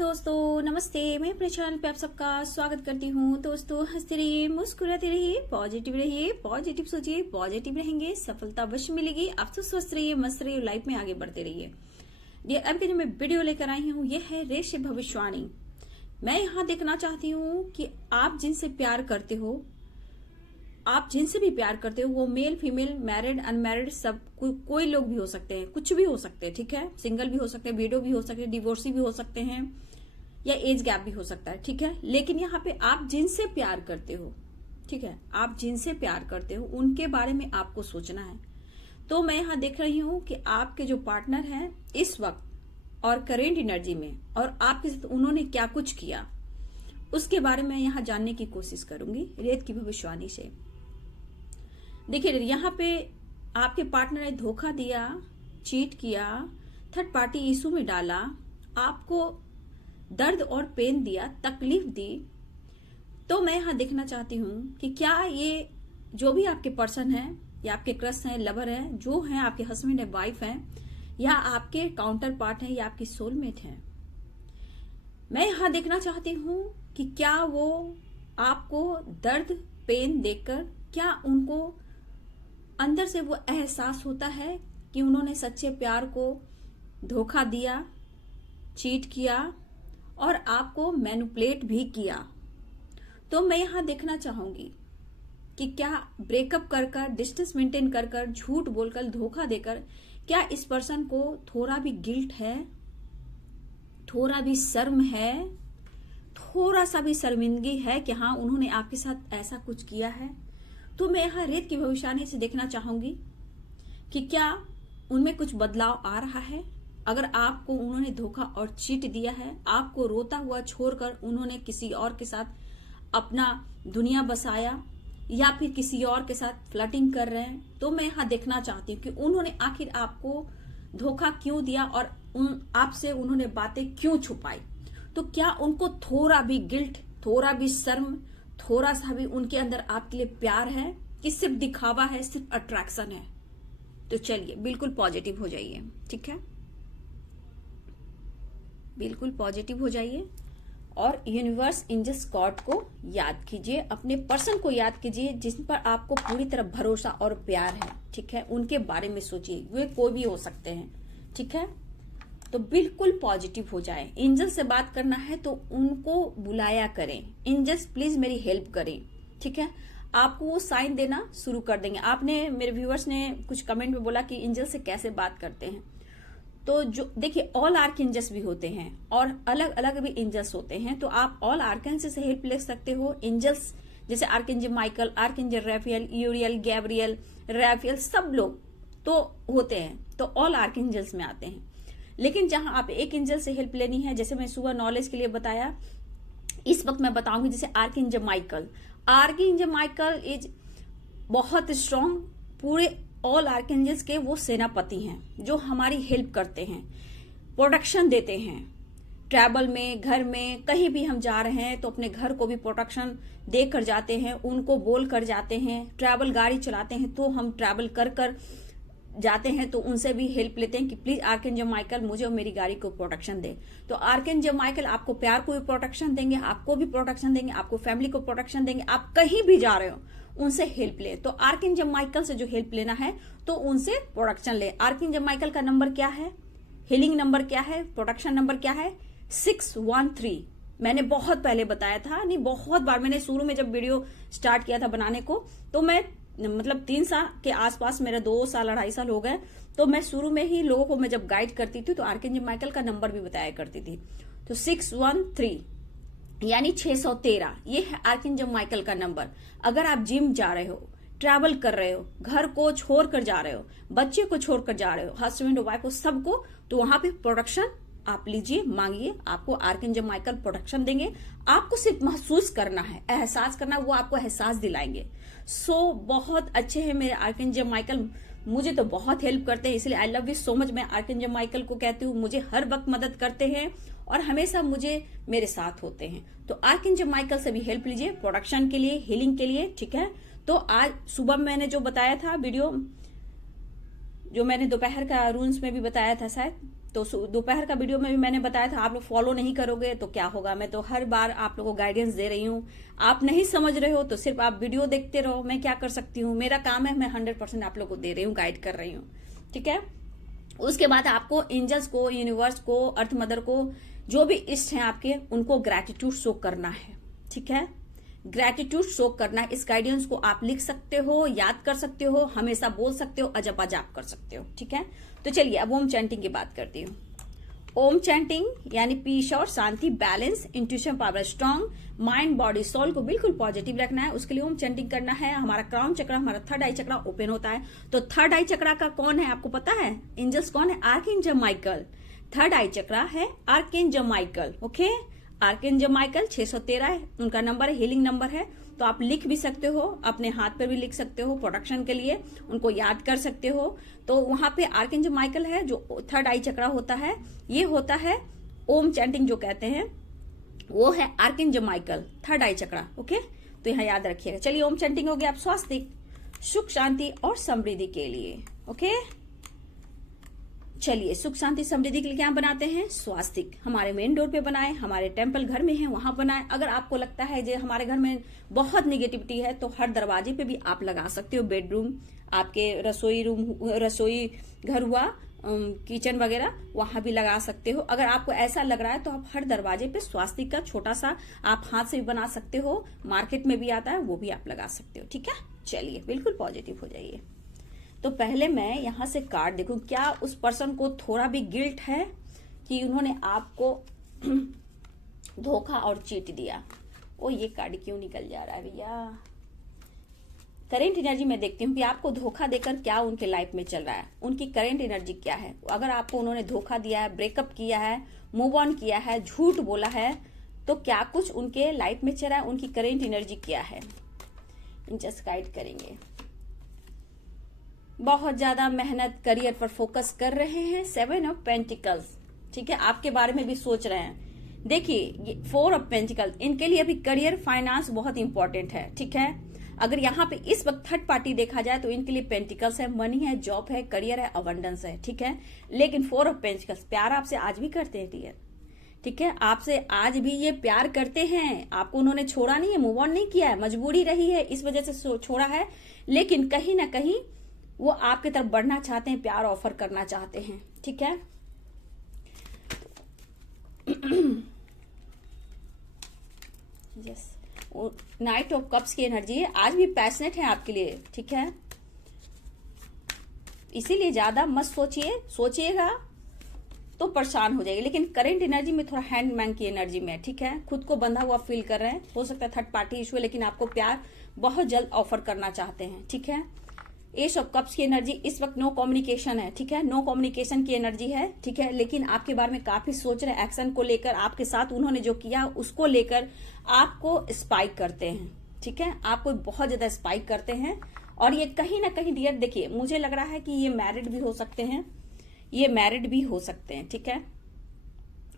दोस्तों नमस्ते। मैं अपने चैनल पे आप सबका स्वागत करती हूँ। दोस्तों हंसते रहिए, मुस्कुराते रहिए, पॉजिटिव रहिए, पॉजिटिव सोचिए, पॉजिटिव रहेंगे, सफलता अवश्य मिलेगी। आप तो स्वस्थ रहिए, मस्त रहिए, लाइफ में आगे बढ़ते रहिए। अब जो मैं वीडियो लेकर आई हूँ ये है रेश भविष्यवाणी। मैं यहाँ देखना चाहती हूँ कि आप जिनसे प्यार करते हो, आप जिनसे भी प्यार करते हो, वो मेल फीमेल मैरिड अनमैरिड सब कोई लोग भी हो सकते हैं, कुछ भी हो सकते हैं, ठीक है। सिंगल भी हो सकते हैं, विडो भी हो सकते हैं, डिवोर्सी भी हो सकते हैं, या एज गैप भी हो सकता है, ठीक है। लेकिन यहाँ पे आप जिनसे प्यार करते हो, ठीक है, आप जिनसे प्यार करते हो उनके बारे में आपको सोचना है। तो मैं यहाँ देख रही हूँ कि आपके जो पार्टनर हैं इस वक्त और करेंट एनर्जी में, और आपके साथ उन्होंने क्या कुछ किया, उसके बारे में यहाँ जानने की कोशिश करूंगी रेत की भविष्यवाणी से। देखिए यहाँ पे आपके पार्टनर ने धोखा दिया, चीट किया, थर्ड पार्टी इशू में डाला, आपको दर्द और पेन दिया, तकलीफ दी। तो मैं यहाँ देखना चाहती हूँ कि क्या ये जो भी आपके पर्सन है, या आपके क्रश हैं, लवर हैं, जो हैं आपके हस्बैंड है, वाइफ हैं, या आपके काउंटर पार्ट हैं, या आपकी सोलमेट हैं। मैं यहाँ देखना चाहती हूँ कि क्या वो आपको दर्द पेन देकर, क्या उनको अंदर से वो एहसास होता है कि उन्होंने सच्चे प्यार को धोखा दिया, चीट किया और आपको मैनिपुलेट भी किया। तो मैं यहाँ देखना चाहूंगी कि क्या ब्रेकअप कर डिस्टेंस मेंटेन कर झूठ बोलकर, धोखा देकर, क्या इस पर्सन को थोड़ा भी गिल्ट है, थोड़ा भी शर्म है, थोड़ा सा भी शर्मिंदगी है कि हाँ उन्होंने आपके साथ ऐसा कुछ किया है। तो मैं यहाँ रेत की भविष्यवाणी से देखना चाहूंगी कि क्या उनमें कुछ बदलाव आ रहा है। अगर आपको उन्होंने धोखा और चीट दिया है, आपको रोता हुआ छोड़कर उन्होंने किसी और के साथ अपना दुनिया बसाया, या फिर किसी और के साथ फ्लर्टिंग कर रहे हैं, तो मैं यहाँ देखना चाहती हूँ कि उन्होंने आखिर आपको धोखा क्यों दिया और आपसे उन्होंने बातें क्यों छुपाई। तो क्या उनको थोड़ा भी गिल्ट, थोड़ा भी शर्म, थोड़ा सा भी उनके अंदर आपके लिए प्यार है कि सिर्फ दिखावा है, सिर्फ अट्रैक्शन है। तो चलिए बिल्कुल पॉजिटिव हो जाइए, ठीक है, बिल्कुल पॉजिटिव हो जाइए और यूनिवर्स एंजल्स गॉड को याद कीजिए, अपने पर्सन को याद कीजिए जिन पर आपको पूरी तरह भरोसा और प्यार है, ठीक है। उनके बारे में सोचिए, वे कोई भी हो सकते हैं, ठीक है। तो बिल्कुल पॉजिटिव हो जाए। एंजल से बात करना है तो उनको बुलाया करें, एंजल्स प्लीज मेरी हेल्प करें, ठीक है। आपको वो साइन देना शुरू कर देंगे। आपने, मेरे व्यूअर्स ने कुछ कमेंट में बोला कि एंजल से कैसे बात करते हैं। तो जो देखिए ऑल आर्कएंजल्स भी होते हैं और अलग अलग भी एंजल्स होते हैं, तो आप ऑल आर्कएंजल से हेल्प ले सकते हो। एंजल्स जैसे archangel Michael, archangel Rafale, यूरियल, Gabriel, Rafale, सब लोग तो होते हैं, तो ऑल आर्कएंजल्स में आते हैं। लेकिन जहां आप एक एंजल से हेल्प लेनी है, जैसे मैं सुबह नॉलेज के लिए बताया, इस वक्त मैं बताऊंगी जैसे archangel Michael. Archangel Michael is बहुत स्ट्रांग, पूरे ऑल आर्कएंजल्स के वो सेनापति हैं जो हमारी हेल्प करते हैं, प्रोटेक्शन देते हैं। ट्रैवल में, घर में, कहीं भी हम जा रहे हैं तो अपने घर को भी प्रोटेक्शन देकर जाते हैं, उनको बोल कर जाते हैं। ट्रैवल गाड़ी चलाते हैं तो हम ट्रैवल कर जाते हैं तो उनसे भी हेल्प लेते हैं कि प्लीज आर्कएंजल माइकल मुझे और मेरी गाड़ी को प्रोटेक्शन दे। तो आर्कएंजल माइकल आपको प्यार को भी प्रोटेक्शन देंगे, आपको भी प्रोटेक्शन देंगे, आपको फैमिली को प्रोटेक्शन देंगे। आप कहीं भी जा रहे हो उनसे हेल्प ले, तो आर्कएंजल माइकल से जो हेल्प लेना है तो उनसे प्रोटेक्शन ले। आर्कएंजल माइकल का नंबर क्या है, हीलिंग नंबर क्या है, प्रोटेक्शन नंबर क्या है, 613। मैंने बहुत पहले बताया था, नहीं बहुत बार, मैंने शुरू में जब वीडियो स्टार्ट किया था बनाने को, तो मैं मतलब 3 साल के आसपास, मेरा 2 साल 2.5 साल हो गए, तो मैं शुरू में ही लोगों को मैं जब गाइड करती थी तो आर्कएंजल माइकल का नंबर भी बताया करती थी। तो 613 यानी 613, ये है आर्कएंजल माइकल का नंबर। अगर आप जिम जा रहे हो, ट्रैवल कर रहे हो, घर को छोड़कर जा रहे हो, बच्चे को छोड़कर जा रहे हो, हस्बैंड वाइफ को, सबको, तो वहां पे प्रोटेक्शन आप लीजिए, मांगिए, आपको आर्कएंजल माइकल प्रोटेक्शन देंगे। आपको सिर्फ महसूस करना है, एहसास करना, वो आपको एहसास दिलाएंगे। सो बहुत अच्छे हैं मेरे आर्कएंजल माइकल, मुझे तो बहुत हेल्प करते हैं, इसलिए I love you so much. मैं आर्कएंजल माइकल को कहती हूँ, मुझे हर वक्त मदद करते हैं और हमेशा मुझे मेरे साथ होते हैं। तो आर्कएंजल माइकल से भी हेल्प लीजिए प्रोटेक्शन के लिए, हीलिंग के लिए, ठीक है। तो आज सुबह मैंने जो बताया था वीडियो, जो मैंने दोपहर का रूल्स में भी बताया था शायद, तो दोपहर का वीडियो में भी मैंने बताया था, आप लोग फॉलो नहीं करोगे तो क्या होगा। मैं तो हर बार आप लोगों को गाइडेंस दे रही हूँ, आप नहीं समझ रहे हो तो सिर्फ आप वीडियो देखते रहो। मैं क्या कर सकती हूँ, मेरा काम है, मैं 100% आप लोगों को दे रही हूँ, गाइड कर रही हूँ, ठीक है। उसके बाद आपको एंजल्स को, यूनिवर्स को, अर्थ मदर को, जो भी इष्ट हैं आपके, उनको ग्रैटिट्यूड शो करना है, ठीक है। ग्रैटिट्यूड शो करना है। इस गाइडेंस को आप लिख सकते हो, याद कर सकते हो, हमेशा बोल सकते हो, अजब अजाब कर सकते हो, ठीक है। तो चलिए अब ओम चैंटिंग की बात करती हूँ। ओम चैंटिंग यानी पीस और शांति, balance, intuition power strong, mind body soul को बिल्कुल पॉजिटिव रखना है। उसके लिए ओम चैंटिंग करना है। हमारा क्राउन चक्र, हमारा थर्ड आई चक्र ओपन होता है। तो थर्ड आई चक्र का कौन है आपको पता है? एंजल्स कौन है? Archangel Michael. थर्ड आई चक्र है archangel Michael, okay. Archangel Michael 613 है उनका नंबर है, हीलिंग नंबर है। तो आप लिख भी सकते हो, अपने हाथ पर भी लिख सकते हो, प्रोटेक्शन के लिए उनको याद कर सकते हो। तो वहां पे आर्कएंजल माइकल है जो थर्ड आई चक्र होता है। ये होता है ओम चैंटिंग जो कहते हैं, वो है आर्कएंजल माइकल, थर्ड आई चक्र, ओके। तो यहाँ याद रखिएगा। चलिए ओम चैंटिंग हो गया। अब स्वास्तिक, सुख शांति और समृद्धि के लिए, ओके। चलिए सुख शांति समृद्धि के लिए क्या बनाते हैं? स्वास्तिक। हमारे मेन डोर पे बनाए, हमारे टेंपल घर में है वहां बनाए। अगर आपको लगता है जो हमारे घर में बहुत निगेटिविटी है तो हर दरवाजे पे भी आप लगा सकते हो। बेडरूम, आपके रसोई रूम, रसोई घर हुआ, किचन वगैरह, वहां भी लगा सकते हो। अगर आपको ऐसा लग रहा है तो आप हर दरवाजे पे स्वास्तिक का छोटा सा आप हाथ से भी बना सकते हो। मार्केट में भी आता है, वो भी आप लगा सकते हो, ठीक है। चलिए बिल्कुल पॉजिटिव हो जाइए। तो पहले मैं यहां से कार्ड देखूं, क्या उस पर्सन को थोड़ा भी गिल्ट है कि उन्होंने आपको धोखा और चीट दिया। ओ ये कार्ड क्यों निकल जा रहा है भैया? करेंट एनर्जी में देखती हूँ कि आपको धोखा देकर क्या उनके लाइफ में चल रहा है, उनकी करेंट एनर्जी क्या है। अगर आपको उन्होंने धोखा दिया है, ब्रेकअप किया है, मूव ऑन किया है, झूठ बोला है, तो क्या कुछ उनके लाइफ में चल रहा है, उनकी करेंट एनर्जी क्या है, जस्ट गाइड करेंगे। बहुत ज्यादा मेहनत, करियर पर फोकस कर रहे हैं, 7 ऑफ पेंटिकल्स, ठीक है। आपके बारे में भी सोच रहे हैं। देखिए 4 ऑफ पेंटिकल्स, इनके लिए अभी करियर, फाइनेंस बहुत इंपॉर्टेंट है, ठीक है। अगर यहाँ पे इस वक्त थर्ड पार्टी देखा जाए तो इनके लिए पेंटिकल्स है, मनी है, जॉब है, करियर है, अबंडेंस है, ठीक है। लेकिन 4 ऑफ पेंटिकल्स, प्यार आपसे आज भी करते हैं डियर, ठीक है। आपसे आज भी ये प्यार करते हैं। आपको उन्होंने छोड़ा नहीं है, मूव ऑन नहीं किया है, मजबूरी रही है इस वजह से छोड़ा है, लेकिन कहीं ना कहीं वो आपकी तरफ बढ़ना चाहते हैं, प्यार ऑफर करना चाहते हैं, ठीक है। यस, नाइट ऑफ कप्स की एनर्जी है, आज भी पैशनेट है आपके लिए, ठीक है। इसीलिए ज्यादा मत सोचिए, सोचिएगा तो परेशान हो जाएगी। लेकिन करंट एनर्जी में थोड़ा हैंडमैन की एनर्जी में, ठीक है। खुद को बंधा हुआ फील कर रहे हैं, हो सकता है थर्ड पार्टी इशू है, लेकिन आपको प्यार बहुत जल्द ऑफर करना चाहते हैं, ठीक है। एस ऑफ कप्स की एनर्जी, इस वक्त नो कम्युनिकेशन है, ठीक है। नो कम्युनिकेशन की एनर्जी है, ठीक है। लेकिन आपके बारे में काफी सोच रहे हैं, एक्शन को लेकर, आपके साथ उन्होंने जो किया उसको लेकर आपको स्पाइक करते हैं, ठीक है। आपको बहुत ज्यादा स्पाइक करते हैं। और ये कहीं ना कहीं डियर, देखिए मुझे लग रहा है कि ये मैरिड भी हो सकते हैं, ये मैरिड भी हो सकते हैं, ठीक है।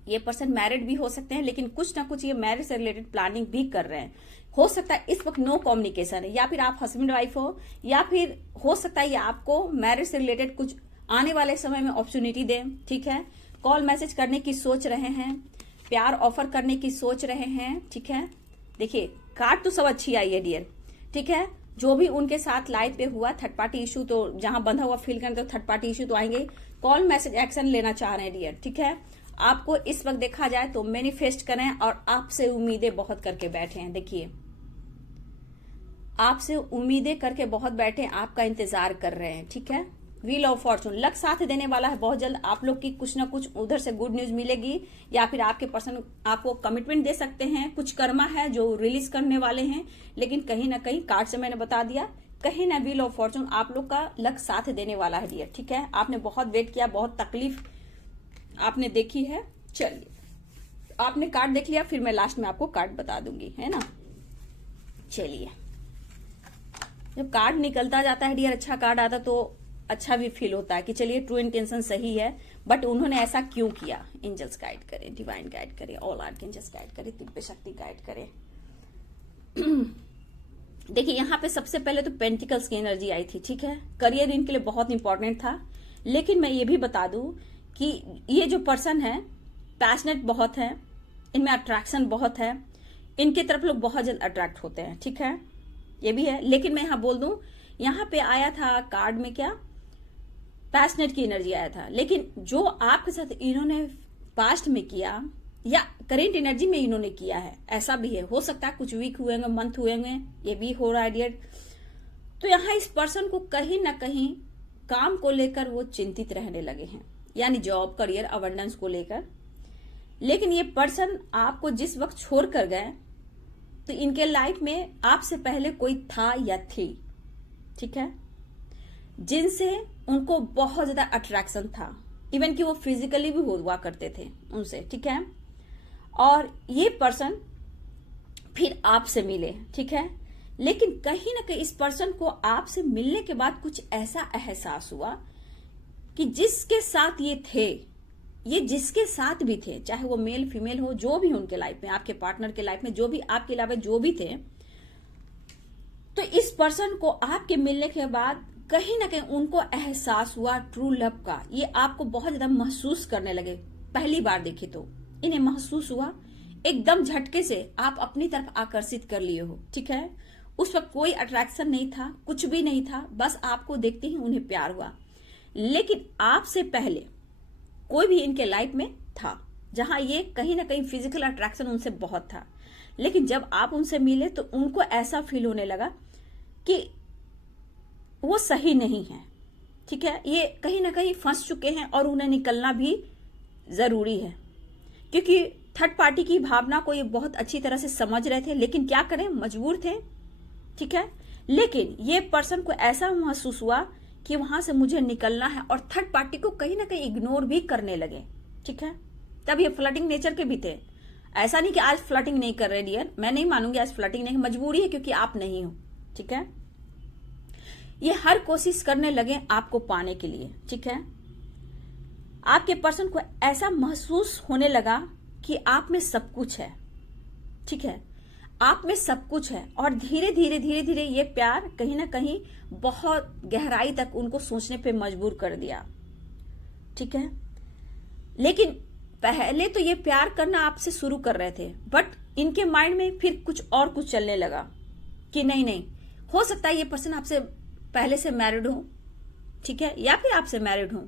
ये पर्सन मैरिड भी हो सकते हैं, लेकिन कुछ ना कुछ ये मैरिज से रिलेटेड प्लानिंग भी कर रहे हैं। हो सकता है इस वक्त नो कम्युनिकेशन है, या फिर आप हस्बैंड वाइफ हो, या फिर हो सकता है ये आपको मैरिज से रिलेटेड कुछ आने वाले समय में अपॉर्चुनिटी दें, ठीक है। कॉल मैसेज करने की सोच रहे हैं, प्यार ऑफर करने की सोच रहे हैं, ठीक है। देखिए कार्ड तो सब अच्छी आई है डियर, ठीक है। जो भी उनके साथ लाइफ पे हुआ, थर्ड पार्टी इशू, तो जहां बंधा हुआ फील करें तो थर्ड पार्टी इशू तो आएंगे। कॉल मैसेज एक्शन लेना चाह रहे हैं डियर, ठीक है। आपको इस वक्त देखा जाए तो मैनिफेस्ट करें, और आपसे उम्मीदें बहुत करके बैठे हैं। देखिए आपसे उम्मीदें करके बहुत बैठे, आपका इंतजार कर रहे हैं, ठीक है। व्हील ऑफ फॉर्चून, लक साथ देने वाला है। बहुत जल्द आप लोग की कुछ ना कुछ उधर से गुड न्यूज मिलेगी, या फिर आपके पर्सन आपको कमिटमेंट दे सकते हैं। कुछ कर्मा है जो रिलीज करने वाले हैं, लेकिन कहीं ना कहीं कार्ड से मैंने बता दिया, कहीं ना व्हील ऑफ फॉर्चून आप लोग का लक साथ देने वाला है डियर, ठीक है। आपने बहुत वेट किया, बहुत तकलीफ आपने देखी है। चलिए आपने कार्ड देख लिया, फिर मैं लास्ट में आपको कार्ड बता दूंगी, है ना। चलिए जब कार्ड निकलता जाता है डियर, अच्छा कार्ड आता तो अच्छा भी फील होता है कि चलिए ट्रू इंटेंशन सही है, बट उन्होंने ऐसा क्यों किया। एंजल्स गाइड करें, डिवाइन गाइड करें, ऑल आर्कएंजल्स गाइड करें, दिव्य शक्ति गाइड करें। देखिए यहाँ पे सबसे पहले तो पेंटिकल्स की एनर्जी आई थी, ठीक है। करियर इनके लिए बहुत इंपॉर्टेंट था, लेकिन मैं ये भी बता दूं कि ये जो पर्सन है पैशनेट बहुत है, इनमें अट्रैक्शन बहुत है, इनके तरफ लोग बहुत जल्द अट्रैक्ट होते हैं, ठीक है, ये भी है। लेकिन मैं यहाँ बोल दूं, यहाँ पे आया था कार्ड में क्या, पैशनेट की एनर्जी आया था। लेकिन जो आपके साथ इन्होंने पास्ट में किया या करेंट एनर्जी में इन्होंने किया है, ऐसा भी है, हो सकता है कुछ वीक हुए होंगे, मंथ हुए होंगे, ये भी हो रहा है डियर। तो यहाँ इस पर्सन को कहीं ना कहीं काम को लेकर वो चिंतित रहने लगे हैं, यानी जॉब, करियर, अबंडेंस को लेकर। लेकिन ये पर्सन आपको जिस वक्त छोड़ कर गए तो इनके लाइफ में आपसे पहले कोई था या थी, ठीक है, जिनसे उनको बहुत ज्यादा अट्रैक्शन था, इवन कि वो फिजिकली भी हुआ करते थे उनसे, ठीक है। और ये पर्सन फिर आपसे मिले, ठीक है, लेकिन कहीं ना कहीं इस पर्सन को आपसे मिलने के बाद कुछ ऐसा एहसास हुआ कि जिसके साथ ये थे, ये जिसके साथ भी थे, चाहे वो मेल फीमेल हो, जो भी उनके लाइफ में, आपके पार्टनर के लाइफ में जो भी आपके अलावा जो भी थे, तो इस पर्सन को आपके मिलने के बाद कहीं ना कहीं उनको एहसास हुआ ट्रू लव का। ये आपको बहुत ज्यादा महसूस करने लगे, पहली बार देखे तो इन्हें महसूस हुआ, एकदम झटके से आप अपनी तरफ आकर्षित कर लिए हो, ठीक है। उस वक्त कोई अट्रैक्शन नहीं था, कुछ भी नहीं था, बस आपको देखते ही उन्हें प्यार हुआ। लेकिन आपसे पहले कोई भी इनके लाइफ में था जहां ये कहीं ना कहीं फिजिकल अट्रैक्शन उनसे बहुत था, लेकिन जब आप उनसे मिले तो उनको ऐसा फील होने लगा कि वो सही नहीं है, ठीक है, ये कहीं ना कहीं फंस चुके हैं और उन्हें निकलना भी जरूरी है, क्योंकि थर्ड पार्टी की भावना को ये बहुत अच्छी तरह से समझ रहे थे, लेकिन क्या करें, मजबूर थे, ठीक है। लेकिन ये पर्सन को ऐसा महसूस हुआ कि वहां से मुझे निकलना है और थर्ड पार्टी को कहीं ना कहीं इग्नोर भी करने लगे, ठीक है। तब ये फ्लर्टिंग नेचर के भी थे, ऐसा नहीं कि आज फ्लर्टिंग नहीं कर रहे डियर, मैं नहीं मानूंगी आज फ्लर्टिंग नहीं, मजबूरी है क्योंकि आप नहीं हो, ठीक है। ये हर कोशिश करने लगे आपको पाने के लिए, ठीक है। आपके पर्सन को ऐसा महसूस होने लगा कि आप में सब कुछ है, ठीक है, आप में सब कुछ है, और धीरे धीरे धीरे धीरे ये प्यार कहीं ना कहीं बहुत गहराई तक उनको सोचने पे मजबूर कर दिया, ठीक है। लेकिन पहले तो ये प्यार करना आपसे शुरू कर रहे थे, बट इनके माइंड में फिर कुछ चलने लगा कि नहीं नहीं, हो सकता है ये पर्सन आपसे पहले से मैरिड हो, ठीक है, या फिर आपसे मैरिड हो,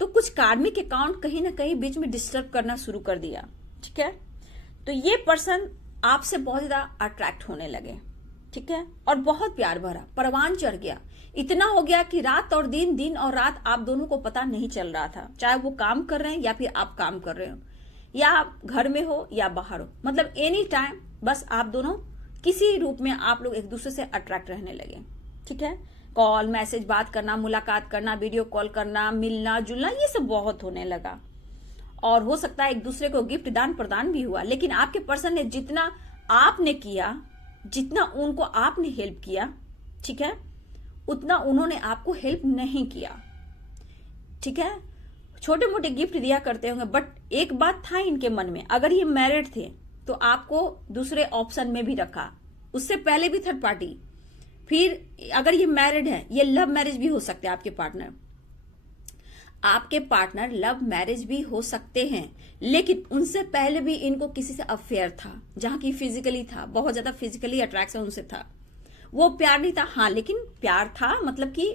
तो कुछ कार्मिक अकाउंट कहीं ना कहीं बीच में डिस्टर्ब करना शुरू कर दिया, ठीक है। तो ये पर्सन आपसे बहुत ज्यादा अट्रैक्ट होने लगे, ठीक है, और बहुत प्यार भरा, परवान चढ़ गया, इतना हो गया कि रात और दिन, दिन और रात आप दोनों को पता नहीं चल रहा था, चाहे वो काम कर रहे हैं या फिर आप काम कर रहे हो, या आप घर में हो या बाहर हो, मतलब एनी टाइम बस आप दोनों किसी रूप में आप लोग एक दूसरे से अट्रैक्ट रहने लगे, ठीक है। कॉल, मैसेज, बात करना, मुलाकात करना, वीडियो कॉल करना, मिलना जुलना, ये सब बहुत होने लगा, और हो सकता है एक दूसरे को गिफ्ट दान प्रदान भी हुआ। लेकिन आपके पर्सन ने जितना आपने किया, जितना उनको आपने हेल्प किया, ठीक है, उतना उन्होंने आपको हेल्प नहीं किया, ठीक है। छोटे मोटे गिफ्ट दिया करते होंगे, बट एक बात था इनके मन में, अगर ये मैरिड थे तो आपको दूसरे ऑप्शन में भी रखा, उससे पहले भी थर्ड पार्टी, फिर अगर ये मैरिड है, ये लव मैरिज भी हो सकते हैं, आपके पार्टनर लव मैरिज भी हो सकते हैं, लेकिन उनसे पहले भी इनको किसी से अफेयर था, जहां की फिजिकली था, बहुत ज्यादा फिजिकली अट्रैक्शन उनसे था, वो प्यार नहीं था, हाँ, लेकिन प्यार था, मतलब कि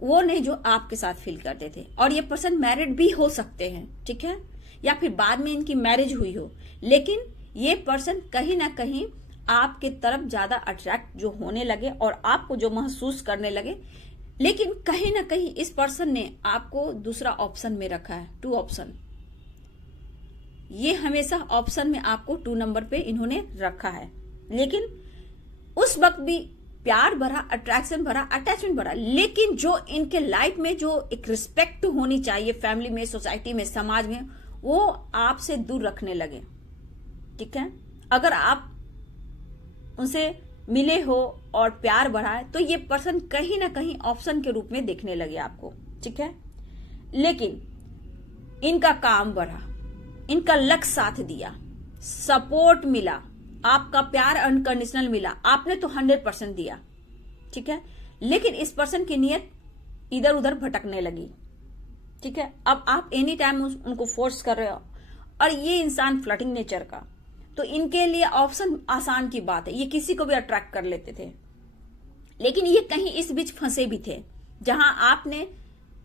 वो नहीं जो आपके साथ फील करते थे। और ये पर्सन मैरिड भी हो सकते हैं, ठीक है, या फिर बाद में इनकी मैरिज हुई हो, लेकिन ये पर्सन कहीं ना कहीं आपके तरफ ज्यादा अट्रैक्ट जो होने लगे और आपको जो महसूस करने लगे, लेकिन कहीं ना कहीं इस पर्सन ने आपको दूसरा ऑप्शन में रखा है, 2 ऑप्शन, ये हमेशा ऑप्शन में आपको 2 नंबर पे इन्होंने रखा है। लेकिन उस वक्त भी प्यार भरा, अट्रैक्शन भरा, अटैचमेंट भरा, लेकिन जो इनके लाइफ में जो एक रिस्पेक्ट होनी चाहिए, फैमिली में, सोसाइटी में, समाज में, वो आपसे दूर रखने लगे, ठीक है। अगर आप उनसे मिले हो और प्यार बढ़ा है तो ये पर्सन कहीं ना कहीं ऑप्शन के रूप में देखने लगे आपको, ठीक है। लेकिन इनका काम बढ़ा, इनका लक साथ दिया, सपोर्ट मिला, आपका प्यार अनकंडीशनल मिला, आपने तो 100% दिया, ठीक है। लेकिन इस पर्सन की नीयत इधर उधर भटकने लगी, ठीक है। अब आप एनी टाइम उनको फोर्स कर रहे हो, और ये इंसान फ्लर्टिंग नेचर का, तो इनके लिए ऑप्शन आसान की बात है, ये किसी को भी अट्रैक्ट कर लेते थे। लेकिन ये कहीं इस बीच फंसे भी थे, जहां आपने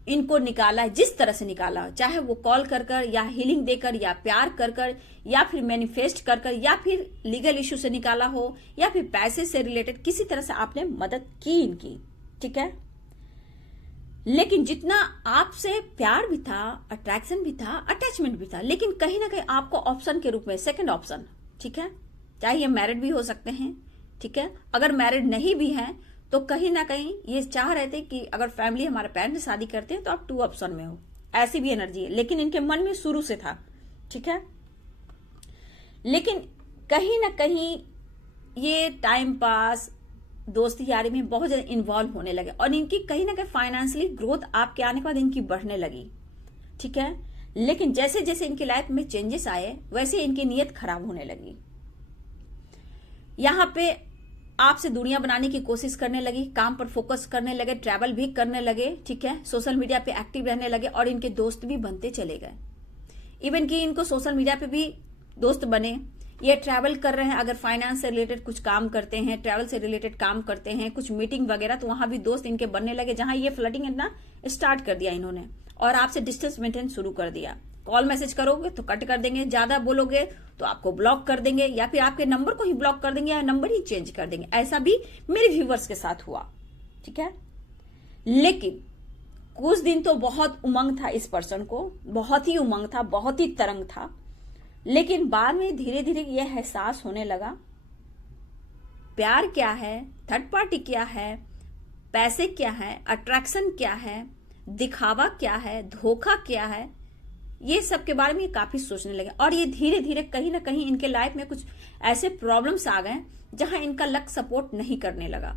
इनको निकाला है, जिस तरह से निकाला, चाहे वो कॉल कर कर या हीलिंग देकर या प्यार कर कर या फिर मैनिफेस्ट कर कर या फिर लीगल इश्यू से निकाला हो या फिर पैसे से रिलेटेड, किसी तरह से आपने मदद की इनकी, ठीक है। लेकिन जितना आपसे प्यार भी था, अट्रैक्शन भी था, अटैचमेंट भी था, लेकिन कहीं ना कहीं आपको ऑप्शन के रूप में, सेकंड ऑप्शन, ठीक है, चाहे ये मैरिड भी हो सकते हैं, ठीक है। अगर मैरिड नहीं भी हैं तो कहीं ना कहीं ये चाह रहे थे कि अगर फैमिली हमारे पेरेंट्स शादी करते हैं तो आप 2 ऑप्शन में हो, ऐसी भी एनर्जी है, लेकिन इनके मन में शुरू से था, ठीक है। लेकिन कहीं ना कहीं ये टाइम पास, दोस्ती यारी में बहुत ज्यादा इन्वॉल्व होने लगे, और इनकी कहीं ना कहीं फाइनेंशियली ग्रोथ आपके आने के बाद इनकी बढ़ने लगी, ठीक है। लेकिन जैसे जैसे इनकी लाइफ में चेंजेस आए वैसे इनकी नीयत खराब होने लगी। यहां पे आपसे दूरियां बनाने की कोशिश करने लगी, काम पर फोकस करने लगे, ट्रैवल भी करने लगे, ठीक है, सोशल मीडिया पे एक्टिव रहने लगे, और इनके दोस्त भी बनते चले गए। इवन कि इनको सोशल मीडिया पे भी दोस्त बने। ये ट्रैवल कर रहे हैं, अगर फाइनेंस से रिलेटेड कुछ काम करते हैं, ट्रैवल से रिलेटेड काम करते हैं, कुछ मीटिंग वगैरह, तो वहां भी दोस्त इनके बनने लगे, जहां ये फ्लर्टिंग इतना स्टार्ट कर दिया इन्होंने, और आपसे डिस्टेंस मेंटेन शुरू कर दिया। कॉल मैसेज करोगे तो कट कर देंगे, ज्यादा बोलोगे तो आपको ब्लॉक कर देंगे, या फिर आपके नंबर को ही ब्लॉक कर देंगे या नंबर ही चेंज कर देंगे। ऐसा भी मेरे व्यूवर्स के साथ हुआ, ठीक है। लेकिन कुछ दिन तो बहुत उमंग था इस पर्सन को, बहुत ही उमंग था, बहुत ही तरंग था, लेकिन बाद में धीरे धीरे यह एहसास होने लगा प्यार क्या है, थर्ड पार्टी क्या है, पैसे क्या है, अट्रैक्शन क्या है, दिखावा क्या है, धोखा क्या है, ये सब के बारे में ये काफी सोचने लगे। और ये धीरे धीरे कहीं ना कहीं इनके लाइफ में कुछ ऐसे प्रॉब्लम्स आ गए जहां इनका लक सपोर्ट नहीं करने लगा,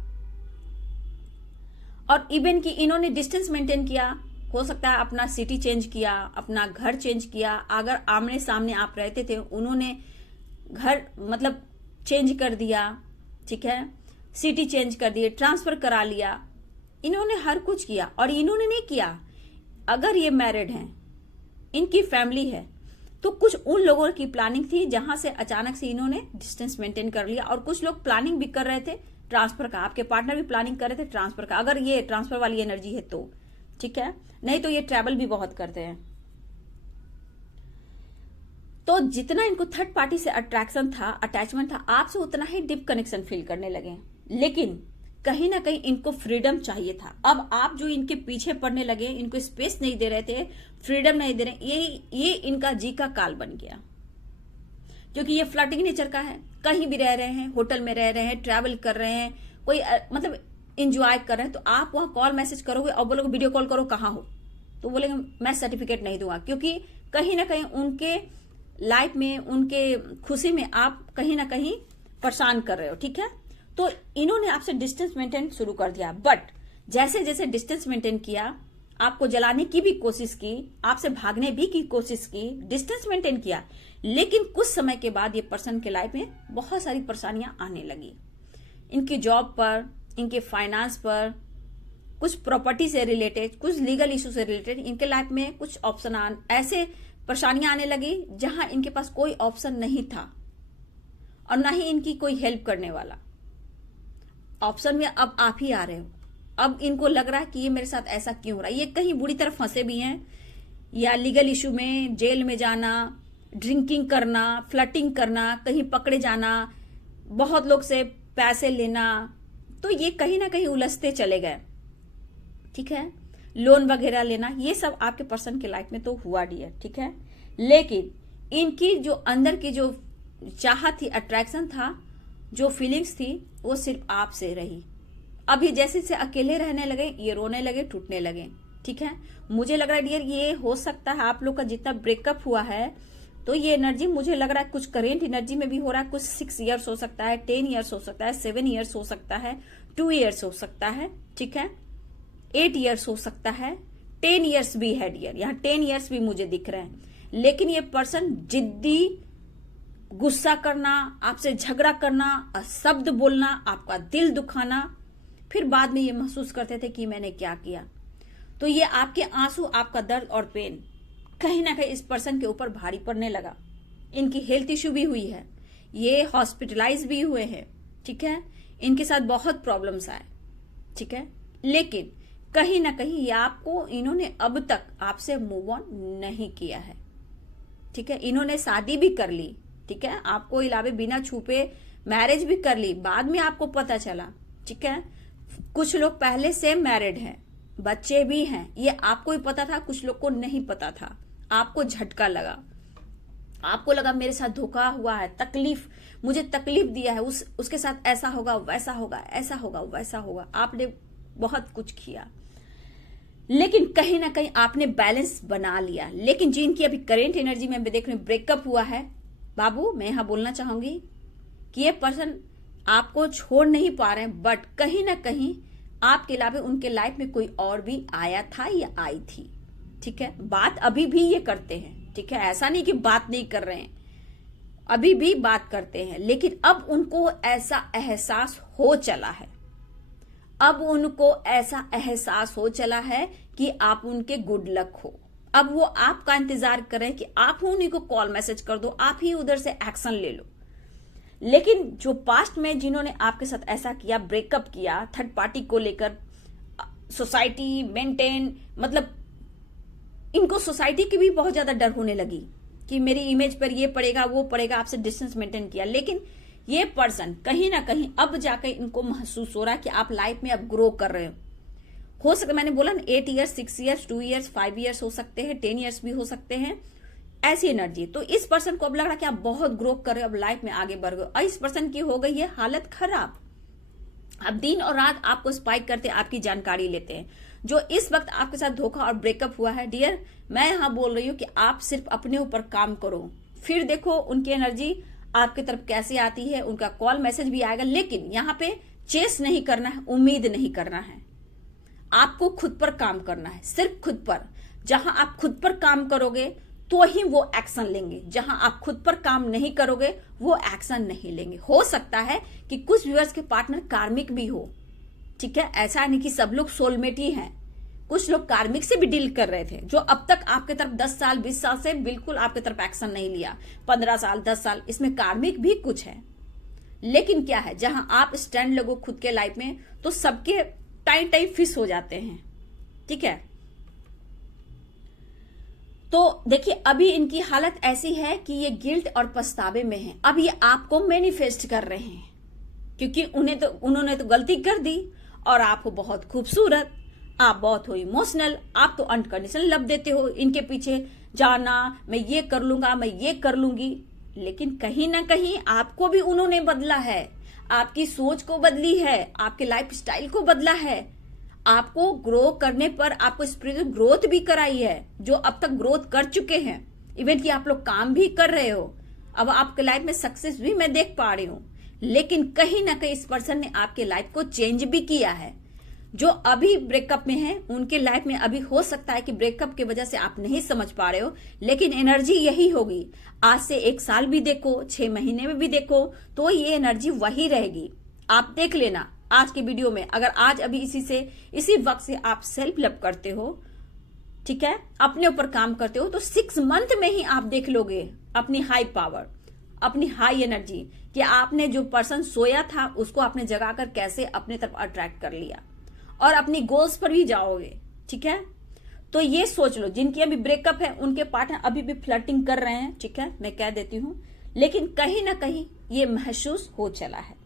और इवन कि इन्होंने डिस्टेंस मेंटेन किया, हो सकता है अपना सिटी चेंज किया, अपना घर चेंज किया। अगर आमने सामने आप रहते थे, उन्होंने घर मतलब चेंज कर दिया, ठीक है, सिटी चेंज कर दिए, ट्रांसफर करा लिया, इन्होंने हर कुछ किया। और इन्होंने नहीं किया, अगर ये मैरिड हैं, इनकी फैमिली है, तो कुछ उन लोगों की प्लानिंग थी जहां से अचानक से इन्होंने डिस्टेंस मेंटेन कर लिया, और कुछ लोग प्लानिंग भी कर रहे थे ट्रांसफर का, आपके पार्टनर भी प्लानिंग कर रहे थे ट्रांसफर का, अगर ये ट्रांसफर वाली एनर्जी है तो, ठीक है, नहीं तो ये ट्रैवल भी बहुत करते हैं। तो जितना इनको थर्ड पार्टी से अट्रैक्शन था, अटैचमेंट था आपसे, उतना ही डीप कनेक्शन फील करने लगे। लेकिन कहीं ना कहीं इनको फ्रीडम चाहिए था। अब आप जो इनके पीछे पड़ने लगे, इनको स्पेस नहीं दे रहे थे, फ्रीडम नहीं दे रहे, ये इनका जी का काल बन गया, क्योंकि ये फ्लर्टिंग नेचर का है। कहीं भी रह रहे हैं, होटल में रह रहे हैं, ट्रैवल कर रहे हैं, कोई मतलब एंजॉय कर रहे हैं, तो आप वहां कॉल मैसेज करोगे और बोलोगे वीडियो कॉल करो, कहाँ हो, तो बोलेंगे मैं सर्टिफिकेट नहीं दूंगा, क्योंकि कहीं ना कहीं उनके लाइफ में, उनके खुशी में आप कहीं ना कहीं परेशान कर रहे हो, ठीक है। तो इन्होंने आपसे डिस्टेंस मेंटेन शुरू कर दिया, बट जैसे जैसे डिस्टेंस मेंटेन किया, आपको जलाने की भी कोशिश की, आपसे भागने भी की कोशिश की, डिस्टेंस मेंटेन किया, लेकिन कुछ समय के बाद ये पर्सन के लाइफ में बहुत सारी परेशानियां आने लगी। इनकी जॉब पर, इनके फाइनेंस पर, कुछ प्रॉपर्टी से रिलेटेड, कुछ लीगल इशू से रिलेटेड इनके लाइफ में कुछ ऑप्शन ऐसे परेशानियां आने लगी जहां इनके पास कोई ऑप्शन नहीं था, और ना ही इनकी कोई हेल्प करने वाला। ऑप्शन में अब आप ही आ रहे हो। अब इनको लग रहा है कि ये मेरे साथ ऐसा क्यों हो रहा है। ये कहीं बुरी तरह फंसे भी हैं, या लीगल इशू में, जेल में जाना, ड्रिंकिंग करना, फ्लर्टिंग करना, कहीं पकड़े जाना, बहुत लोग से पैसे लेना, तो ये कहीं ना कहीं उलझते चले गए, ठीक है, लोन वगैरह लेना, ये सब आपके पर्सन के लाइफ में तो हुआ डियर, ठीक है। लेकिन इनकी जो अंदर की जो चाहत थी, अट्रैक्शन था, जो फीलिंग्स थी, वो सिर्फ आपसे रही। अब ये जैसे से अकेले रहने लगे, ये रोने लगे, टूटने लगे, ठीक है। मुझे लग रहा है डियर, ये हो सकता है आप लोग का जितना ब्रेकअप हुआ है, तो ये एनर्जी मुझे लग रहा है कुछ करेंट एनर्जी में भी हो रहा है। कुछ 6 इयर्स हो सकता है, 10 इयर्स हो सकता है, 7 इयर्स हो सकता है, 2 इयर्स हो सकता है, ठीक है, 8 इयर्स हो सकता है, 10 इयर्स भी है डियर, यहाँ 10 इयर्स भी मुझे दिख रहे हैं। लेकिन ये पर्सन जिद्दी, गुस्सा करना, आपसे झगड़ा करना, अशब्द बोलना, आपका दिल दुखाना, फिर बाद में ये महसूस करते थे कि मैंने क्या किया। तो ये आपके आंसू, आपका दर्द और पेन कहीं ना कहीं इस पर्सन के ऊपर भारी पड़ने लगा। इनकी हेल्थ इश्यू भी हुई है, ये हॉस्पिटलाइज भी हुए हैं, ठीक है, इनके साथ बहुत प्रॉब्लम्स आए, ठीक है, लेकिन कहीं ना कहीं ये आपको, इन्होंने अब तक आपसे मूव ऑन नहीं किया है, ठीक है। इन्होंने शादी भी कर ली, ठीक है, आपको इलावे बिना छुपे मैरिज भी कर ली, बाद में आपको पता चला, ठीक है। कुछ लोग पहले से मैरिड हैं, बच्चे भी हैं, ये आपको ही पता था, कुछ लोग को नहीं पता था, आपको झटका लगा, आपको लगा मेरे साथ धोखा हुआ है, तकलीफ, मुझे तकलीफ दिया है, उसके साथ ऐसा होगा, वैसा होगा, ऐसा होगा, वैसा होगा, आपने बहुत कुछ किया, लेकिन कहीं ना कहीं आपने बैलेंस बना लिया। लेकिन जिनकी अभी करेंट एनर्जी में देख रहे ब्रेकअप हुआ है, बाबू मैं यहां बोलना चाहूंगी कि ये पर्सन आपको छोड़ नहीं पा रहे हैं, बट कहीं ना कहीं आपके अलावा उनके लाइफ में कोई और भी आया था या आई थी, ठीक है। बात अभी भी ये करते हैं, ठीक है, ऐसा नहीं कि बात नहीं कर रहे हैं, अभी भी बात करते हैं, लेकिन अब उनको ऐसा एहसास हो चला है, अब उनको ऐसा एहसास हो चला है कि आप उनके गुड लक हो। अब वो आपका इंतजार कर रहे हैं कि आप उन्हीं को कॉल मैसेज कर दो, आप ही उधर से एक्शन ले लो। लेकिन जो पास्ट में जिन्होंने आपके साथ ऐसा किया, ब्रेकअप किया, थर्ड पार्टी को लेकर, सोसाइटी मेंटेन, मतलब इनको सोसाइटी की भी बहुत ज्यादा डर होने लगी कि मेरी इमेज पर ये पड़ेगा, वो पड़ेगा, आपसे डिस्टेंस मेंटेन किया। लेकिन ये पर्सन कहीं ना कहीं अब जाकर इनको महसूस हो रहा है कि आप लाइफ में अब ग्रो कर रहे हो सकता, मैंने बोला ना 8 ईयर्स, 6 ईयर्स, 2 ईयर्स, 5 ईयर्स हो सकते हैं, 10 ईयर्स भी हो सकते हैं, ऐसी एनर्जी। तो इस पर्सन को अब लग रहा है कि आप बहुत ग्रो कर रहे हो, अब लाइफ में आगे बढ़ गए। और इस पर्सन की हो गई है हालत खराब, अब दिन और रात आपको स्पाइक करते, आपकी जानकारी लेते हैं। जो इस वक्त आपके साथ धोखा और ब्रेकअप हुआ है, डियर, मैं यहां बोल रही हूं कि आप सिर्फ अपने ऊपर काम करो, फिर देखो उनकी एनर्जी आपकी तरफ कैसे आती है, उनका कॉल मैसेज भी आएगा। लेकिन यहाँ पे चेस नहीं करना है, उम्मीद नहीं करना है, आपको खुद पर काम करना है, सिर्फ खुद पर। जहां आप खुद पर काम करोगे तो ही वो एक्शन लेंगे, जहां आप खुद पर काम नहीं करोगे वो एक्शन नहीं लेंगे। हो सकता है कि कुछ व्यूअर्स के पार्टनर कार्मिक भी हो, ठीक है, ऐसा नहीं कि सब लोग सोलमेट ही हैं, कुछ लोग कार्मिक से भी डील कर रहे थे, जो अब तक आपके तरफ 10 साल 20 साल से बिल्कुल आपके तरफ एक्शन नहीं लिया, 15 साल 10 साल, इसमें कार्मिक भी कुछ है। लेकिन क्या है, जहां आप स्टैंड लगो खुद के लाइफ में तो सबके टाइम फिक्स हो जाते हैं, ठीक है। तो देखिए अभी इनकी हालत ऐसी है कि ये गिल्ट और पछतावे में है। अब ये आपको मैनिफेस्ट कर रहे हैं, क्योंकि उन्होंने तो गलती कर दी, और आप हो बहुत खूबसूरत, आप बहुत हो इमोशनल, आप तो अनकंडीशनल लव देते हो, इनके पीछे जाना, मैं ये कर लूंगा, मैं ये कर लूंगी। लेकिन कहीं ना कहीं आपको भी उन्होंने बदला है, आपकी सोच को बदली है, आपके लाइफ स्टाइल को बदला है, आपको ग्रो करने पर आपको स्पिरिचुअल ग्रोथ भी कराई है, जो अब तक ग्रोथ कर चुके हैं, इवन कि आप लोग काम भी कर रहे हो, अब आपके लाइफ में सक्सेस भी मैं देख पा रही हूं। लेकिन कहीं ना कहीं इस पर्सन ने आपके लाइफ को चेंज भी किया है। जो अभी ब्रेकअप में है उनके लाइफ में अभी हो सकता है कि ब्रेकअप की वजह से आप नहीं समझ पा रहे हो, लेकिन एनर्जी यही होगी। आज से 1 साल भी देखो, 6 महीने में भी देखो, तो ये एनर्जी वही रहेगी। आप देख लेना आज की वीडियो में, अगर आज अभी इसी वक्त से आप सेल्फ लव करते हो, ठीक है, अपने ऊपर काम करते हो, तो 6 मंथ में ही आप देख लोगे अपनी हाई पावर, अपनी हाई एनर्जी, कि आपने जो पर्सन सोया था उसको आपने जगाकर कैसे अपने तरफ अट्रैक्ट कर लिया, और अपनी गोल्स पर भी जाओगे, ठीक है। तो ये सोच लो, जिनकी अभी ब्रेकअप है उनके पार्टनर अभी भी फ्लर्टिंग कर रहे हैं, ठीक है, मैं कह देती हूं, लेकिन कहीं ना कहीं ये महसूस हो चला है।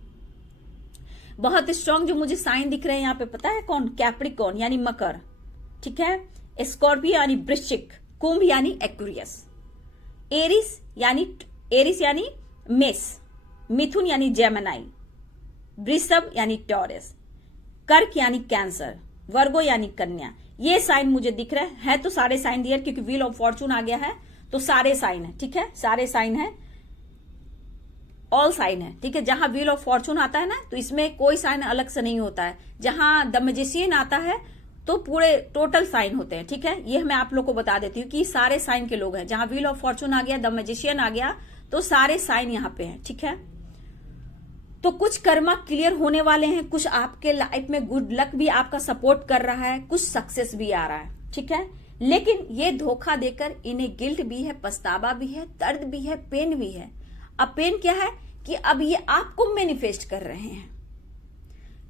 बहुत स्ट्रांग जो मुझे साइन दिख रहे हैं यहाँ पे, पता है कौन? कैप्रिकॉर्न यानी मकर, ठीक है, स्कॉर्पियो यानी वृश्चिक, कुंभ यानी एक्वेरियस, एरिस यानी मेष, मिथुन यानी जेमिनी, वृषभ यानी टॉरस, कर्क यानी कैंसर, वर्गो यानी कन्या। ये साइन मुझे दिख रहे हैं, तो सारे साइन दिए, क्योंकि व्हील ऑफ फॉर्चून आ गया है, तो सारे साइन है, ठीक है, सारे साइन है, ऑल साइन है, ठीक है। जहां व्हील ऑफ फॉर्चून आता है ना, तो इसमें कोई साइन अलग से नहीं होता है। जहां द मैजिशियन आता है तो पूरे टोटल साइन होते हैं, ठीक है। ये मैं आप लोग को बता देती हूँ कि सारे साइन के लोग हैं। जहां व्हील ऑफ फॉर्चून आ गया, द मैजिशियन आ गया, तो सारे साइन यहाँ पे हैं, ठीक है। तो कुछ कर्मा क्लियर होने वाले हैं, कुछ आपके लाइफ में गुड लक भी आपका सपोर्ट कर रहा है, कुछ सक्सेस भी आ रहा है, ठीक है। लेकिन ये धोखा देकर इन्हें गिल्ट भी है, पछतावा भी है, दर्द भी है, पेन भी है। अब पेन क्या है कि अब ये आपको मैनिफेस्ट कर रहे हैं,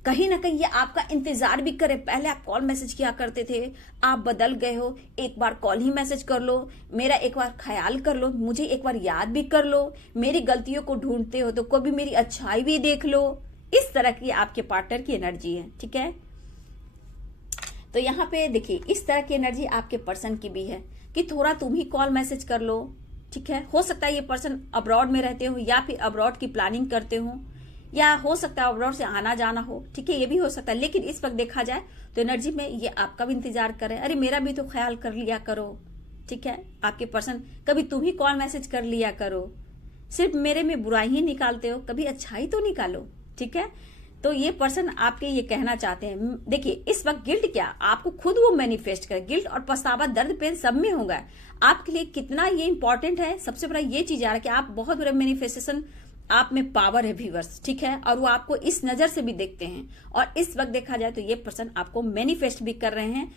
कहीं ना कहीं ये आपका इंतजार भी करे। पहले आप कॉल मैसेज किया करते थे, आप बदल गए हो, एक बार कॉल ही मैसेज कर लो, मेरा एक बार ख्याल कर लो, मुझे एक बार याद भी कर लो, मेरी गलतियों को ढूंढते हो तो कभी मेरी अच्छाई भी देख लो। इस तरह की आपके पार्टनर की एनर्जी है, ठीक है। तो यहाँ पे देखिए इस तरह की एनर्जी आपके पर्सन की भी है कि थोड़ा तुम ही कॉल मैसेज कर लो, ठीक है। हो सकता है ये पर्सन अब्रॉड में रहते हो या फिर अब्रॉड की प्लानिंग करते हो, या हो सकता है अब्रॉड से आना जाना हो, ठीक है, ये भी हो सकता है। लेकिन इस वक्त देखा जाए तो एनर्जी में ये आपका भी इंतजार कर रहे हैं, अरे मेरा भी तो ख्याल कर लिया करो, ठीक है। आपके पर्सन कभी तुम ही कॉल मैसेज कर लिया करो, सिर्फ मेरे में बुराई ही निकालते हो, कभी अच्छाई तो निकालो, ठीक है। तो ये पर्सन आपके ये कहना चाहते हैं। देखिए इस वक्त गिल्ट क्या, आपको खुद वो मैनिफेस्ट करे, गिल्ट और पछतावा, दर्द पेन सब में होगा। आपके लिए कितना ये इंपॉर्टेंट है, सबसे बड़ा ये चीज आ रहा है कि आप बहुत बड़ा मैनिफेस्टेशन, आप में पावर है व्यूअर्स, ठीक है, और वो आपको इस नजर से भी देखते हैं। और इस वक्त देखा जाए तो ये पर्सन आपको मैनिफेस्ट भी कर रहे हैं।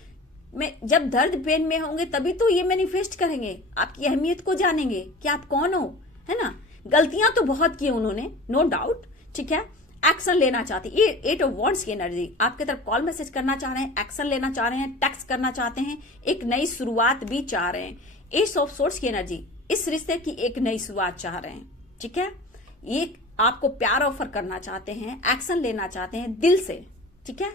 मैं जब दर्द पेन में होंगे तभी तो ये मैनिफेस्ट करेंगे, आपकी अहमियत को जानेंगे कि आप कौन हो, है ना। गलतियां तो बहुत की उन्होंने, नो डाउट, ठीक है। एक्शन लेना चाहते हैं, ये 8 ऑफ वॉन्ड्स की एनर्जी आपके तरफ कॉल मैसेज करना चाह रहे हैं, एक्शन लेना चाह रहे हैं, टेक्स्ट करना चाहते हैं, एक नई शुरुआत भी चाह रहे हैं। एस ऑफ सोर्ड्स की एनर्जी इस रिश्ते की एक नई शुरुआत चाह रहे हैं, ठीक है। ये आपको प्यार ऑफर करना चाहते हैं, एक्शन लेना चाहते हैं दिल से, ठीक है।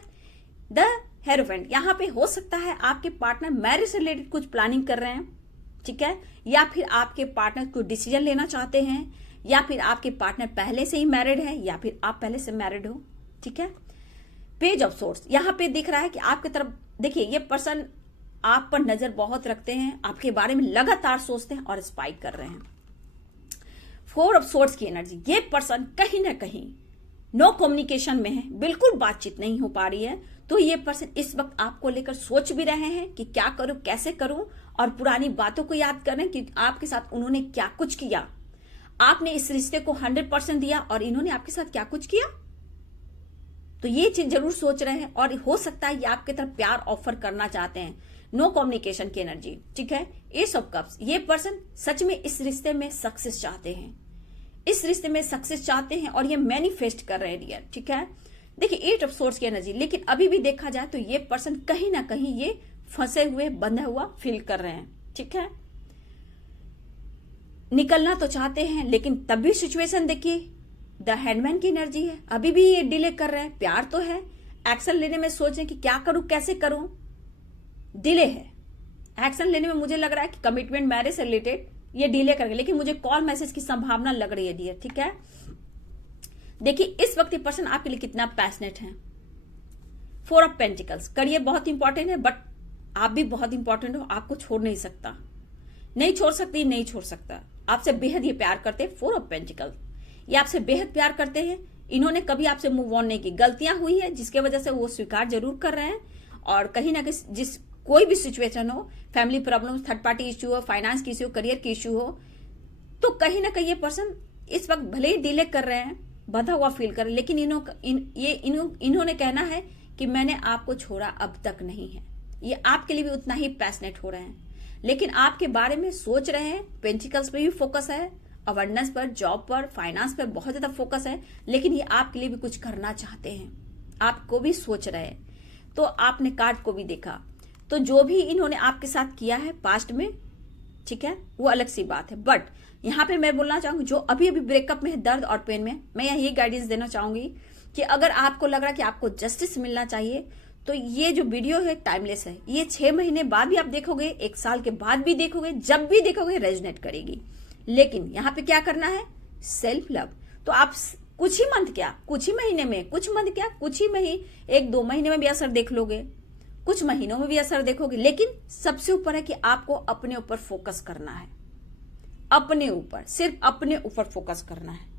द हेरोफेंट यहाँ पे हो सकता है आपके पार्टनर मैरिज से रिलेटेड कुछ प्लानिंग कर रहे हैं, ठीक है, या फिर आपके पार्टनर को डिसीजन लेना चाहते हैं, या फिर आपके पार्टनर पहले से ही मैरिड है, या फिर आप पहले से मैरिड हो, ठीक है। पेज ऑफ सोर्ड्स यहाँ पे दिख रहा है कि आपके तरफ देखिए ये पर्सन आप पर नजर बहुत रखते हैं, आपके बारे में लगातार सोचते हैं और स्पाई कर रहे हैं। 4 ऑफ सोर्ड्स की एनर्जी, ये पर्सन कहीं ना कहीं नो कम्युनिकेशन में है, बिल्कुल बातचीत नहीं हो पा रही है। तो ये पर्सन इस वक्त आपको लेकर सोच भी रहे हैं कि क्या करूं, कैसे करूं, और पुरानी बातों को याद करें कि आपके साथ उन्होंने क्या कुछ किया, आपने इस रिश्ते को 100% दिया और इन्होंने आपके साथ क्या कुछ किया। तो ये चीज जरूर सोच रहे हैं, और हो सकता है ये आपके तरफ प्यार ऑफर करना चाहते हैं। नो कम्युनिकेशन की एनर्जी, ठीक है। एस ऑफ कप्स, ये पर्सन सच में इस रिश्ते में सक्सेस चाहते हैं, इस रिश्ते में सक्सेस चाहते हैं और ये मैनिफेस्ट कर रहे हैं डियर, ठीक है। देखिए 8 ऑफ सोर्ड्स की एनर्जी, लेकिन अभी भी देखा जाए तो ये पर्सन कहीं ना कहीं ये फंसे हुए, बंधा हुआ फील कर रहे हैं, ठीक है। निकलना तो चाहते हैं लेकिन तब भी सिचुएशन देखिए द हैंडमैन की एनर्जी है, अभी भी ये डिले कर रहे हैं। प्यार तो है, एक्शन लेने में सोच रहे हैं कि क्या करूं, कैसे करूं, डिले है एक्शन लेने में। मुझे लग रहा है कि कमिटमेंट, मैरिज से रिलेटेड ये डिले करेंगे, लेकिन मुझे कॉल मैसेज की संभावना लग रही है डियर, ठीक है। देखिए इस वक्त ये पर्सन आपके लिए कितना पैशनेट है। 4 ऑफ पेंटिकल्स, करियर बहुत इंपॉर्टेंट है, बट आप भी बहुत इंपॉर्टेंट हो, आपको छोड़ नहीं सकता, नहीं छोड़ सकती, नहीं छोड़ सकता। आपसे बेहद ये प्यार करते हैं। 4 ऑफ पेंटिकल्स, ये आपसे बेहद प्यार करते हैं। इन्होंने कभी आपसे मूव ऑन नहीं की, गलतियां हुई है जिसके वजह से वो स्वीकार जरूर कर रहे हैं, और कहीं ना कहीं जिस कोई भी सिचुएशन हो, family problem, third party issue हो, फाइनेंस की इश्यू, करियर की इश्यू हो, तो कहीं ना कहीं ये पर्सन इस वक्त भले ही डिले कर रहे हैं, बंधा हुआ फील कर रहे हैं, लेकिन इन्होंने कहना है कि मैंने आपको छोड़ा अब तक नहीं है। ये आपके लिए भी उतना ही पैशनेट हो रहे हैं, लेकिन आपके बारे में सोच रहे हैं। पेंटिकल्स पे भी फोकस है, अवेयरनेस पर, जॉब पर, फाइनेंस पर बहुत ज्यादा फोकस है, लेकिन ये आपके लिए भी कुछ करना चाहते हैं, आपको भी सोच रहे हैं। तो आपने कार्ड को भी देखा, तो जो भी इन्होंने आपके साथ किया है पास्ट में, ठीक है, वो अलग सी बात है। बट यहाँ पे मैं बोलना चाहूंगी जो अभी अभी ब्रेकअप में है, दर्द और पेन में, मैं यही गाइडेंस देना चाहूंगी कि अगर आपको लग रहा है कि आपको जस्टिस मिलना चाहिए, तो ये जो वीडियो है टाइमलेस है। ये 6 महीने बाद भी आप देखोगे, 1 साल के बाद भी देखोगे, जब भी देखोगे रेजोनेट करेगी। लेकिन यहाँ पे क्या करना है, सेल्फ लव। तो आप कुछ ही मंथ क्या, कुछ ही महीने में, कुछ मंथ क्या, कुछ ही महीने, 1-2 महीने में भी असर देख लोगे, कुछ महीनों में भी असर देखोगे। लेकिन सबसे ऊपर है कि आपको अपने ऊपर फोकस करना है, अपने ऊपर, सिर्फ अपने ऊपर फोकस करना है।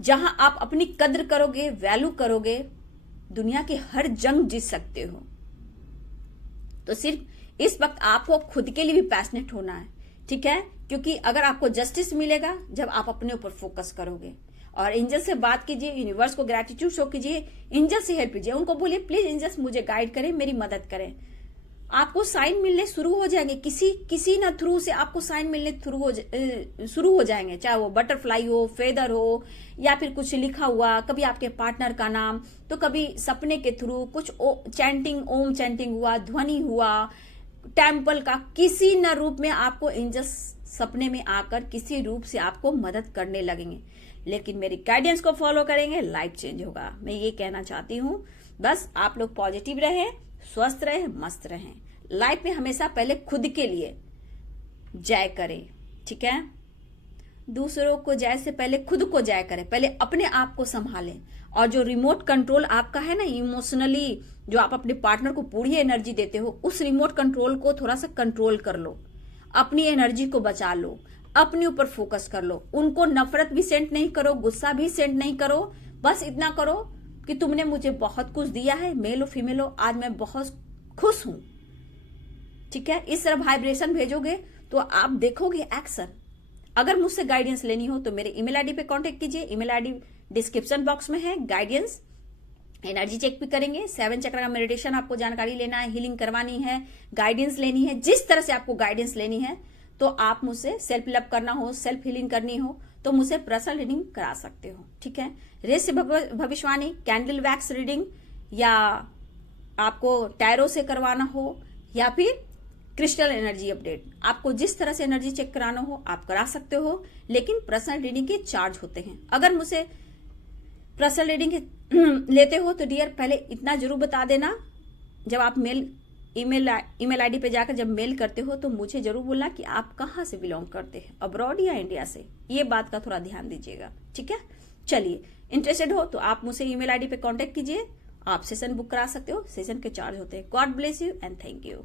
जहां आप अपनी कद्र करोगे, वैल्यू करोगे, दुनिया की हर जंग जीत सकते हो। तो सिर्फ इस वक्त आपको खुद के लिए भी पैशनेट होना है, ठीक है, क्योंकि अगर आपको जस्टिस मिलेगा जब आप अपने ऊपर फोकस करोगे, और एंजल से बात कीजिए, यूनिवर्स को ग्रेटिट्यूड शो कीजिए, एंजल से हेल्प कीजिए, उनको बोलिए प्लीज एंजल्स मुझे गाइड करें, मेरी मदद करें। आपको साइन मिलने शुरू हो जाएंगे, किसी ना थ्रू से आपको साइन मिलने शुरू हो जाएंगे, चाहे वो बटरफ्लाई हो, फेदर हो, या फिर कुछ लिखा हुआ, कभी आपके पार्टनर का नाम, तो कभी सपने के थ्रू कुछ चैंटिंग, ओम चैंटिंग हुआ, ध्वनि हुआ, टेम्पल का किसी न रूप में आपको एंजल्स सपने में आकर किसी रूप से आपको मदद करने लगेंगे। लेकिन मेरी गाइडेंस को फॉलो करेंगे, लाइफ चेंज होगा। मैं ये कहना चाहती हूँ, बस आप लोग पॉजिटिव रहें, स्वस्थ रहें, मस्त रहें। लाइफ में हमेशा पहले खुद के लिए जय करें, ठीक है। दूसरों को जय से पहले खुद को जय करें, पहले अपने आप को संभालें। और जो रिमोट कंट्रोल आपका है ना इमोशनली, जो आप अपने पार्टनर को पूरी एनर्जी देते हो, उस रिमोट कंट्रोल को थोड़ा सा कंट्रोल कर लो, अपनी एनर्जी को बचा लो, अपने ऊपर फोकस कर लो। उनको नफरत भी सेंड नहीं करो, गुस्सा भी सेंड नहीं करो, बस इतना करो कि तुमने मुझे बहुत कुछ दिया है, मेल हो फीमेल हो, आज मैं बहुत खुश हूं, ठीक है। इस तरह वाइब्रेशन भेजोगे तो आप देखोगे एक्शन। अगर मुझसे गाइडेंस लेनी हो तो मेरे ईमेल आईडी पे कांटेक्ट कीजिए, ईमेल आईडी डिस्क्रिप्शन बॉक्स में है। गाइडेंस, एनर्जी चेक भी करेंगे, 7 चक्र का मेडिटेशन आपको जानकारी लेना है, हीलिंग करवानी है, गाइडेंस लेनी है, जिस तरह से आपको गाइडेंस लेनी है, तो आप मुझसे सेल्फ लव करना हो, सेल्फ हीलिंग करनी हो, तो मुझसे पर्सनल रीडिंग करा सकते हो, ठीक है। रहस्य भविष्यवाणी, कैंडल वैक्स रीडिंग, या आपको टैरो से करवाना हो, या फिर क्रिस्टल एनर्जी अपडेट, आपको जिस तरह से एनर्जी चेक कराना हो आप करा सकते हो। लेकिन पर्सनल रीडिंग के चार्ज होते हैं। अगर मुझसे पर्सनल रीडिंग लेते हो तो डियर पहले इतना जरूर बता देना, जब आप ईमेल आईडी पे जाकर जब मेल करते हो तो मुझे जरूर बोलना कि आप कहाँ से बिलोंग करते हैं, अब्रॉड या इंडिया से। ये बात का थोड़ा ध्यान दीजिएगा, ठीक है। चलिए, इंटरेस्टेड हो तो आप मुझसे ईमेल आईडी पे कांटेक्ट कीजिए, आप सेशन बुक करा सकते हो, सेशन के चार्ज होते हैं। God bless you and thank you.